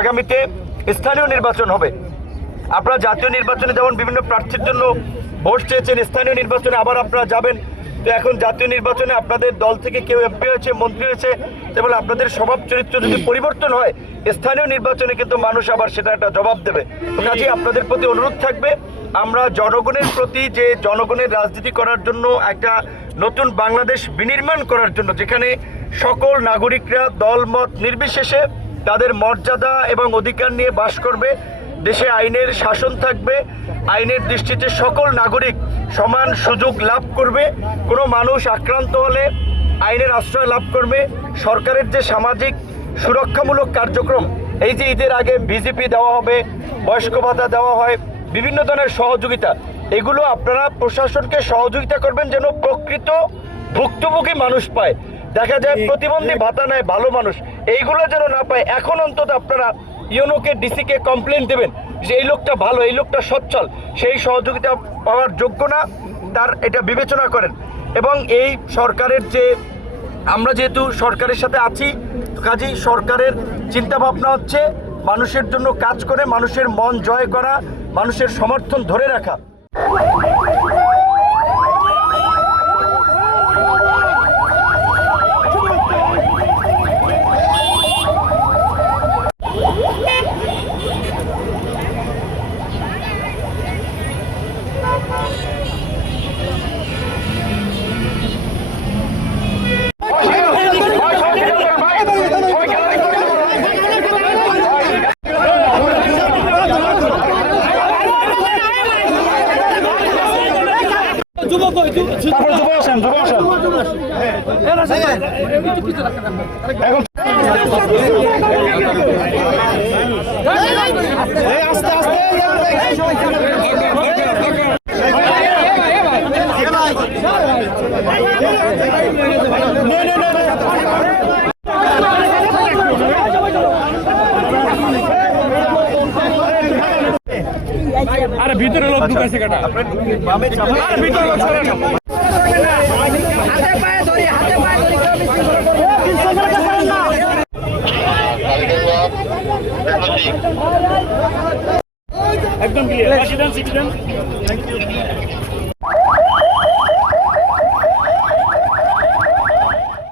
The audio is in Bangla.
আগামীতে স্থানীয় নির্বাচন হবে। আপনারা জাতীয় নির্বাচনে যেমন বিভিন্ন প্রার্থীর জন্য ভোট চেয়েছেন, স্থানীয় নির্বাচনে আবার আপনারা যাবেন। তো এখন জাতীয় নির্বাচনে আপনাদের দল থেকে কেউ এমপি হয়েছে, মন্ত্রী হয়েছে, এবং আপনাদের স্বভাব চরিত্র যদি পরিবর্তন হয়, স্থানীয় নির্বাচনে কিন্তু মানুষ আবার সেটা একটা জবাব দেবে। তো কাজেই আপনাদের প্রতি অনুরোধ থাকবে, আমরা জনগণের প্রতি, যে জনগণের রাজনীতি করার জন্য একটা নতুন বাংলাদেশ বিনির্মাণ করার জন্য, যেখানে সকল নাগরিকরা দলমত নির্বিশেষে তাদের মর্যাদা এবং অধিকার নিয়ে বাস করবে, দেশে আইনের শাসন থাকবে, আইনের দৃষ্টিতে সকল নাগরিক সমান সুযোগ লাভ করবে, কোনো মানুষ আক্রান্ত হলে আইনের আশ্রয় লাভ করবে, সরকারের যে সামাজিক সুরক্ষামূলক কার্যক্রম, এই যে ঈদের আগে বিজেপি দেওয়া হবে, বয়স্ক ভাতা দেওয়া হয়, বিভিন্ন ধরনের সহযোগিতা, এগুলো আপনারা প্রশাসনকে সহযোগিতা করবেন যেন প্রকৃত ভুক্তভোগী মানুষ পায়। দেখা যায় প্রতিবন্ধী ভাতা নেয় ভালো মানুষ, এইগুলো যেন না পায়। এখন অন্তত আপনারা ইউনোকে, ডিসিকে কমপ্লেন দেবেন যে এই লোকটা ভালো, এই লোকটা সচ্ছল, সেই সহযোগিতা পাওয়ার যোগ্য না, তার এটা বিবেচনা করেন। এবং এই সরকারের যে, আমরা যেহেতু সরকারের সাথে আছি, কাজেই সরকারের চিন্তাভাবনা হচ্ছে মানুষের জন্য কাজ করে, মানুষের মন জয় করা, মানুষের সমর্থন ধরে রাখা। আরে ভিতরে লোক ঢুকাইছে কাটা, আরে ভিতরে লোক সরে না। একদম ক্লিয়ার। Citizen, thank you.